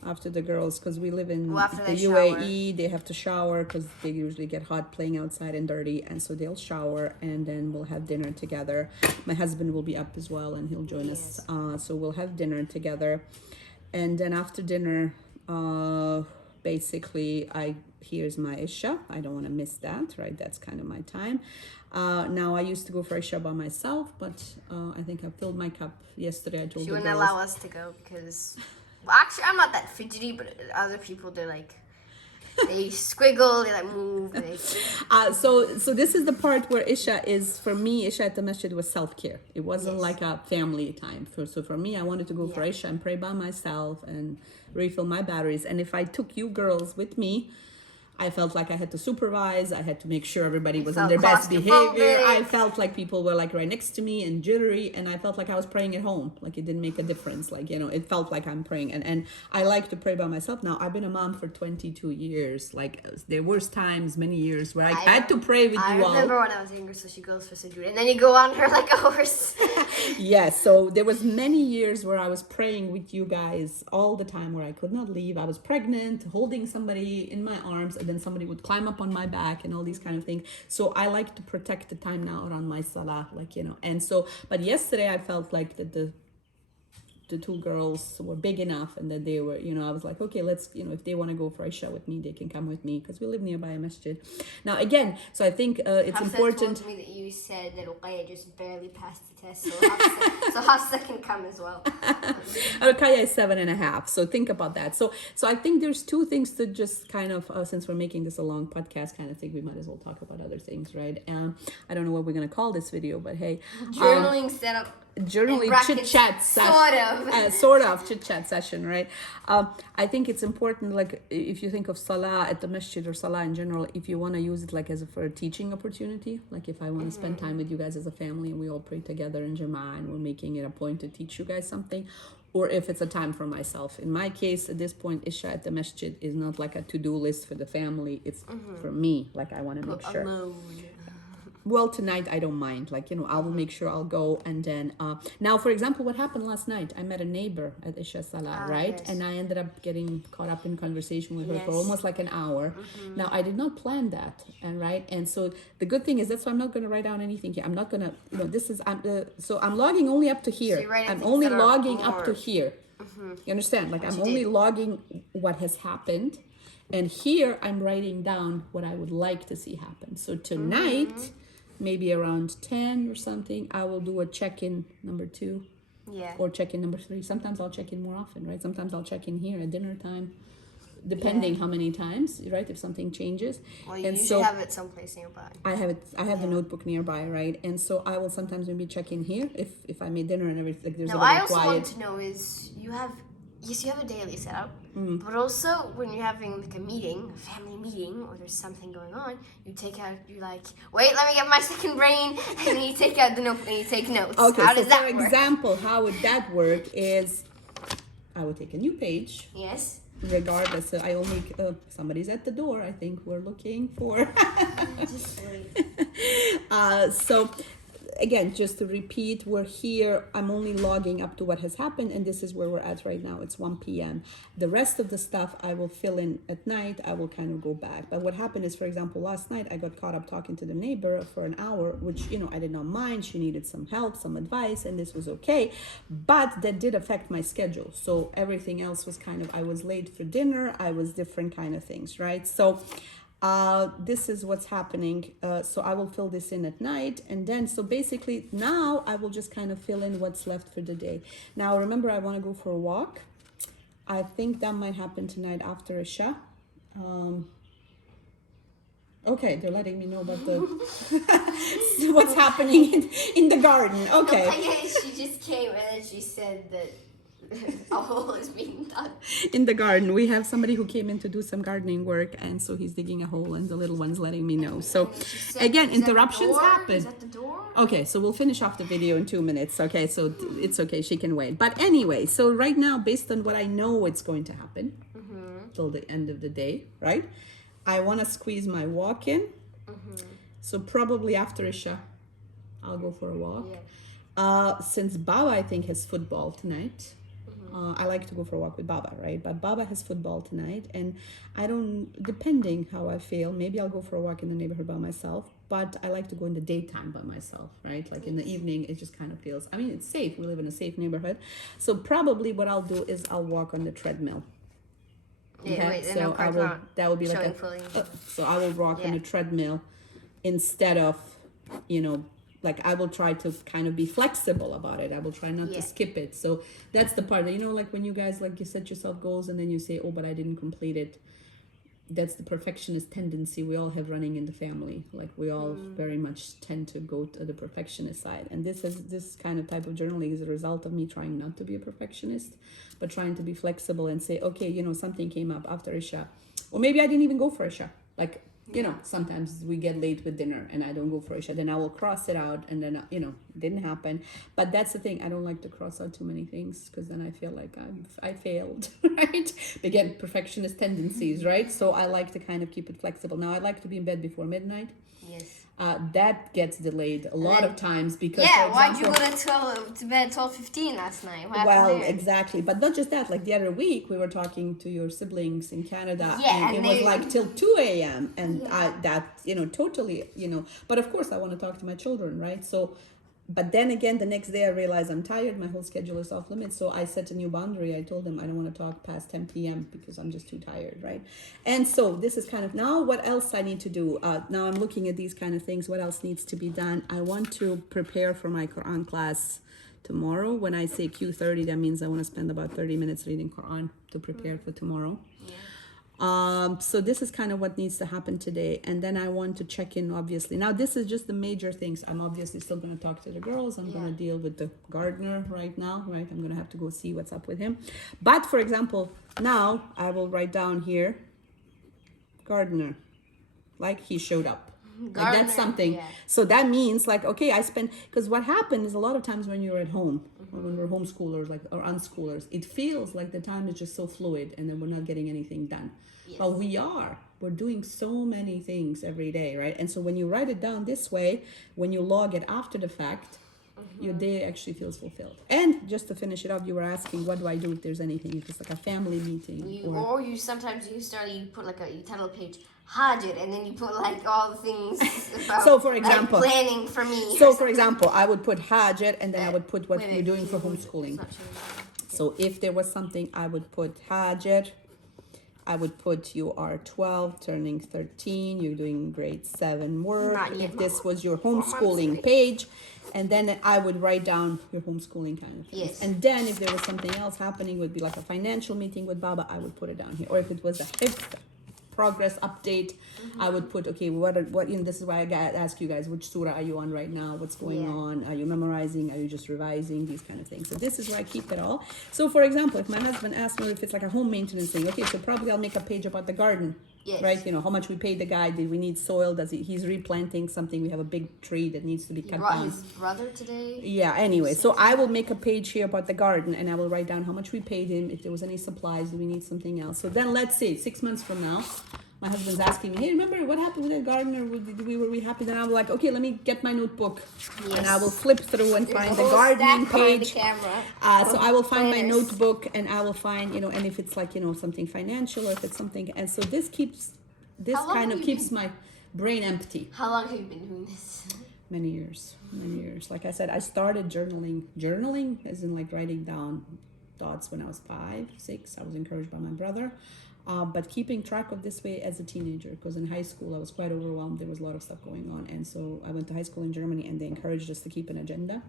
after the girls, because we live in the UAE. They have to shower because they usually get hot playing outside and dirty, and so they'll shower, and then we'll have dinner together. My husband will be up as well, and he'll join us. So we'll have dinner together, and then after dinner, basically here's my Isha. I don't want to miss that, right? That's kind of my time. Now I used to go for Isha by myself, but I think I filled my cup yesterday. I told She the wouldn't girls. allow us to go because, well, actually, I'm not that fidgety, but other people, they're like, they squiggle, they like move. So this is the part where Isha is, for me, Isha at the masjid was self-care. It wasn't like a family time. So for me, I wanted to go for Isha and pray by myself and refill my batteries. And if I took you girls with me, I felt like I had to supervise. I had to make sure everybody was on their best behavior. I felt like people were like right next to me and jittery, and I felt like I was praying at home. Like it didn't make a difference. Like, it felt like I'm praying. And I like to pray by myself. Now, I've been a mom for 22 years. Like there were times, many years, where I had to pray with you all. I remember when I was younger, so she goes for sujood, and then you go on her like a horse. Yes, so there was many years where I was praying with you guys all the time, where I could not leave. I was pregnant, holding somebody in my arms, and then somebody would climb up on my back and all these kind of things. So I like to protect the time now around my salah, and so, but yesterday I felt like that two girls were big enough, and that they were, I was like, okay, let's, if they want to go for Isha with me, they can come with me, because we live nearby a masjid. Now again, so I think it's important. Told me that you said that Uqayya just barely passed the test, so Hafsa can come as well. Kaya is 7.5, so think about that. So I think there's two things to just kind of, since we're making this a long podcast kind of thing, we might as well talk about other things, right? I don't know what we're gonna call this video, but hey, journaling setup. Journaling chit chat session, sort of chit chat session, right? I think it's important, like if you think of salah at the masjid or salah in general, if you want to use it like for a teaching opportunity, like if I want to spend time with you guys as a family and we all pray together in Jama'ah and we're making it a point to teach you guys something, or if it's a time for myself. In my case, at this point, Isha at the masjid is not like a to-do list for the family. It's for me, like I want to make sure. Alone. Well, tonight I don't mind. Like, I will make sure I'll go. And then, now, for example, what happened last night? I met a neighbor at Isha Salah, right? Yes. And I ended up getting caught up in conversation with her for Yes. almost like an hour. Now, I did not plan that, and so the good thing is that's why I'm not going to write down anything here. I'm not going to, so I'm logging only up to here. So I'm only logging up to here. You understand? Like, I'm only did. logging what has happened. And here I'm writing down what I would like to see happen. So tonight, maybe around 10 or something, I will do a check-in number 2 or check-in number 3. Sometimes I'll check in more often, right? Sometimes I'll check in here at dinner time, depending how many times, right? If something changes. Well, you and usually so have it someplace nearby. I have the notebook nearby, right? And so I will sometimes maybe check in here if I made dinner and everything. Like there's a Now, little I also quiet. want to know is you have a daily setup, but also when you're having like a meeting, a family meeting, or there's something going on, you're like, wait, let me get my second brain, and you take out the notebook and you take notes. Okay, how so does that for work? example, how would that work is I would take a new page. Yes. Regardless, so I only somebody's at the door. I think we're looking for. Just wait. So again, just to repeat, we're here. I'm only logging up to what has happened, and this is where we're at right now. It's 1 p.m. The rest of the stuff I will fill in at night. I will kind of go back. But what happened is, for example, last night I got caught up talking to the neighbor for an hour, which, I did not mind. She needed some help, some advice, and this was okay. But that did affect my schedule. So everything else was I was late for dinner. I was different kind of things, right? So this is what's happening. So I will fill this in at night, and then so basically now I will just kind of fill in what's left for the day. Now remember, I want to go for a walk. I think that might happen tonight after Isha. Okay, they're letting me know about the what's happening in the garden. Okay. No, she just came and then she said that a hole is being done. In the garden, we have somebody who came in to do some gardening work, and so he's digging a hole, and the little one's letting me know. So again, interruptions happen. Is that the door? Okay, so we'll finish off the video in 2 minutes. Okay, so it's okay, she can wait. But anyway, so right now, based on what I know it's going to happen till the end of the day, right? I want to squeeze my walk in. So probably after Isha, I'll go for a walk. Yeah. Since Baba, I think, has football tonight. I like to go for a walk with Baba, right? But Baba has football tonight, and depending how I feel, maybe I'll go for a walk in the neighborhood by myself, but I like to go in the daytime by myself, right? Like in the evening, it just kind of feels, it's safe. We live in a safe neighborhood. So probably what I'll do is I'll walk on the treadmill. Yeah, wait, so that will be like so I will walk on a treadmill instead of, like I will try to kind of be flexible about it. I will try not to skip it. So that's the part that, like when you guys, like you set yourself goals and then you say, oh, but I didn't complete it. That's the perfectionist tendency we all have running in the family. Like we all very much tend to go to the perfectionist side. And this kind of type of journaling is a result of me trying not to be a perfectionist, but trying to be flexible and say, okay, something came up after Isha. Or maybe I didn't even go for Isha. Like, sometimes we get late with dinner and I don't go for Isha. Then I will cross it out and then, it didn't happen. But that's the thing. I don't like to cross out too many things because then I feel like I failed, right? Again, perfectionist tendencies, right? So I like to kind of keep it flexible. Now, I like to be in bed before midnight. Yes. That gets delayed a lot of times because why'd you go to bed at 12:15 last night? What happened there? Exactly, but not just that. Like the other week, we were talking to your siblings in Canada, and it was like till 2 a.m. and totally, But of course, I want to talk to my children, right? So but then again, the next day I realized I'm tired. My whole schedule is off limits. So I set a new boundary. I told them I don't want to talk past 10 p.m. because I'm just too tired, right? And so this is kind of now what else I need to do. Now I'm looking at these kind of things. What else needs to be done? I want to prepare for my Quran class tomorrow. When I say Q30, that means I want to spend about 30 minutes reading Quran to prepare for tomorrow. So this is kind of what needs to happen today. And then I want to check in, obviously. Now, this is just the major things. I'm obviously still going to talk to the girls. I'm going to deal with the gardener right now, right? I'm going to have to go see what's up with him. But, for example, now I will write down here, gardener, like he showed up. Like that's something. So that means like, okay, I spend, because what happened is a lot of times when you're at home, or when we're homeschoolers like or unschoolers, it feels like the time is just so fluid and then we're not getting anything done. But we're doing so many things every day, right? And so when you write it down this way, when you log it after the fact, your day actually feels fulfilled. And just to finish it up, you were asking, what do I do if there's anything, if it's like a family meeting? Or you sometimes you put like you title page Hajj, and then you put like all the things about so for example, like planning for me. So for example, I would put Hajj and then I would put what you're doing for homeschooling. So if there was something, I would put Hajj. I would put you are 12, turning 13, you're doing grade 7 work. If this was your homeschooling page, and then I would write down your homeschooling kind of things. And then if there was something else happening, would be like a financial meeting with Baba, I would put it down here. Or if it was a Hifdh progress update, I would put, okay, what this is why I ask you guys, which surah are you on right now? What's going on? Are you memorizing? Are you just revising? These kind of things. So this is where I keep it all. So for example, if my husband asks me if it's like a home maintenance thing, okay, so probably I'll make a page about the garden. Right, how much we paid the guy, did we need soil, he's replanting something, we have a big tree that needs to be cut down. His brother today. Anyway, so I will make a page here about the garden and I will write down how much we paid him, if there was any supplies, do we need something else. So then let's say 6 months from now, my husband's asking me, hey, remember what happened with that gardener? Were we happy? Then I'm like, okay, let me get my notebook. And I will flip through and find the gardening page. So I will find my notebook and I will find, and if it's like, something financial or if it's something. And so this keeps my brain empty. How long have you been doing this? Many years. Like I said, I started journaling as in like writing down thoughts when I was 5, 6. I was encouraged by my brother. But keeping track of this way as a teenager, because in high school I was quite overwhelmed. There was a lot of stuff going on. And so I went to high school in Germany and they encouraged us to keep an agenda.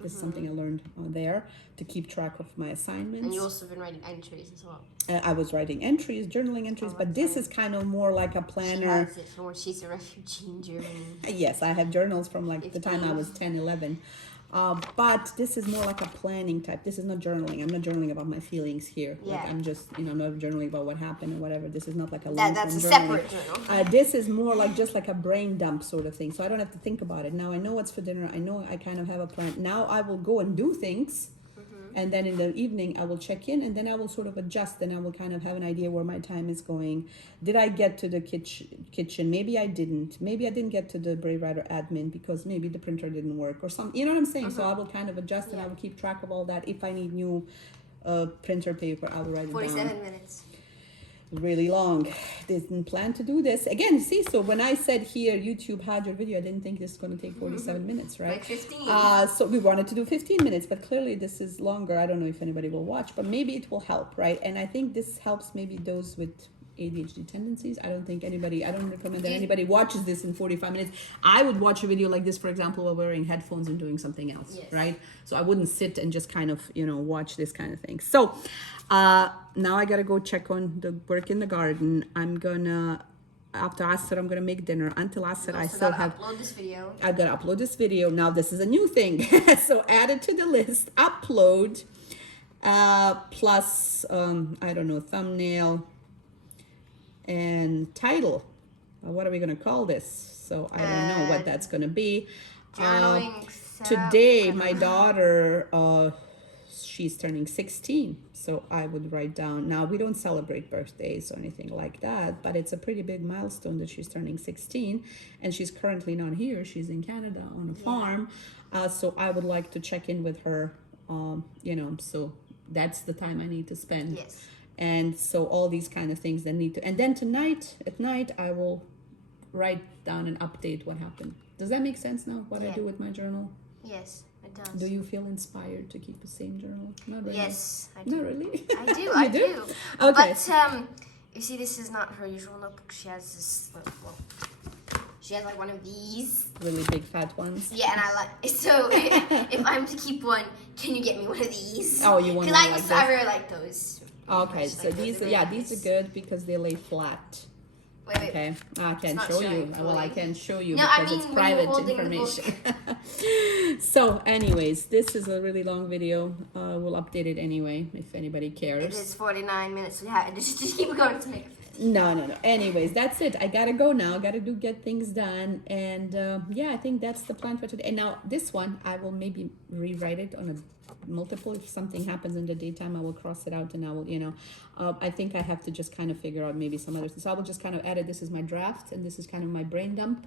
This is something I learned there, to keep track of my assignments. And you also been writing entries as well. I was writing entries, journaling entries, but this is kind of more like a planner. She has it from when she's a refugee in Germany. Yes, I have journals from like the time I was 10, 11. But this is more like a planning type. This is not journaling. I'm not journaling about my feelings here. Like I'm just, I'm not journaling about what happened or whatever. This is not like a long-term That's a journaling. separate journal. This is more like just like a brain dump sort of thing. So I don't have to think about it. Now I know what's for dinner. I know I kind of have a plan. Now I will go and do things. And then in the evening, I will check in and then I will sort of adjust and I will kind of have an idea where my time is going. Did I get to the kitchen? Maybe I didn't. Maybe I didn't get to the Brave Writer admin because maybe the printer didn't work or something. You know what I'm saying? So I will kind of adjust and I will keep track of all that. If I need new printer paper, I will write it down. 47 minutes. Really long. Didn't plan to do this again. See, so when I said here YouTube had your video, I didn't think this was going to take 47 minutes, right? Like 15. So we wanted to do 15 minutes, but clearly this is longer. I don't know if anybody will watch, but maybe it will help, right? And I think this helps maybe those with ADHD tendencies. I don't recommend that anybody watches this in 45 minutes. I would watch a video like this, for example, while wearing headphones and doing something else, right? So I wouldn't sit and just kind of, watch this kind of thing. So now I got to go check on the work in the garden. I'm going to, after Asr, I'm going to make dinner. Until Asr, I still have... upload this video. I've got to upload this video. Now, this is a new thing. So add it to the list. Upload. Plus, thumbnail. And title. What are we going to call this? So I don't know what that's going to be. Today, my daughter, she's turning 16. So I would write down, now we don't celebrate birthdays or anything like that, but it's a pretty big milestone that she's turning 16. And she's currently not here. She's in Canada on a farm. So I would like to check in with her, so that's the time I need to spend. Yes. And so all these kind of things that need to, and then at night, I will write down and update what happened. Does that make sense now, what I do with my journal? Yes, it does. Do you feel inspired to keep the same journal? Not really. Yes, I do. Not really. I do. You I do? do. Okay. But you see, this is not her usual notebook. She has this. Well, she has like one of these. Really big fat ones. Yeah, and I like. So if I'm to keep one, can you get me one of these? Oh, you want one like this? I really like those. Okay, so Like, these, really yeah, nice. these are good because they lay flat. Wait. Okay, I can not show you. showing Well, I fully. can show you No, I because it's mean when you're private holding the information. So, anyways, this is a really long video. We'll update it anyway if anybody It cares. is 49 minutes. So yeah, just keep going to make. No. Anyways, that's it. I gotta go now. Gotta get things done. And yeah, I think that's the plan for today. And now this one, I will maybe rewrite it on a multiple. If something happens in the daytime, I will cross it out and I will, I think I have to just kind of figure out maybe some other things. So I will just kind of edit. This is my draft and this is kind of my brain dump.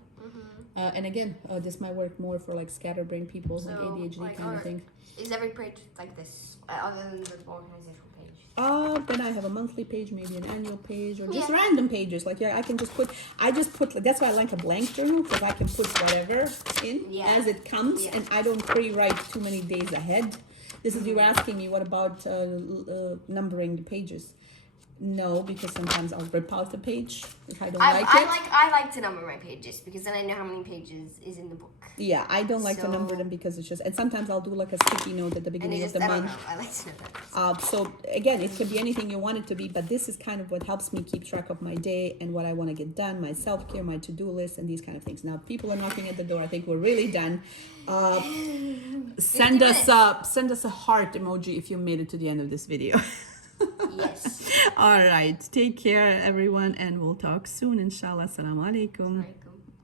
And again, this might work more for like scatterbrain people, like ADHD kind of thing. Is every page like this, other than the organizational page? Then I have a monthly page, maybe an annual page, or just random pages. Like, yeah, I can just put, that's why I like a blank journal, because I can put whatever in as it comes, and I don't pre-write too many days ahead. This is, you were asking me, what about numbering the pages? No, because sometimes I'll rip out the page if I don't like it. I like to number my pages because then I know how many pages is in the book. Yeah, I don't like to number them because it's just, and sometimes I'll do like a sticky note at the beginning of the month. I like to know that. So again, it could be anything you want it to be, but this is kind of what helps me keep track of my day and what I want to get done, my self-care, my to-do list, and these kind of things. Now, people are knocking at the door. I think we're really done. Send us a heart emoji if you made it to the end of this video. Yes. All right. Take care, everyone, and we'll talk soon, inshallah. Assalamu alaikum.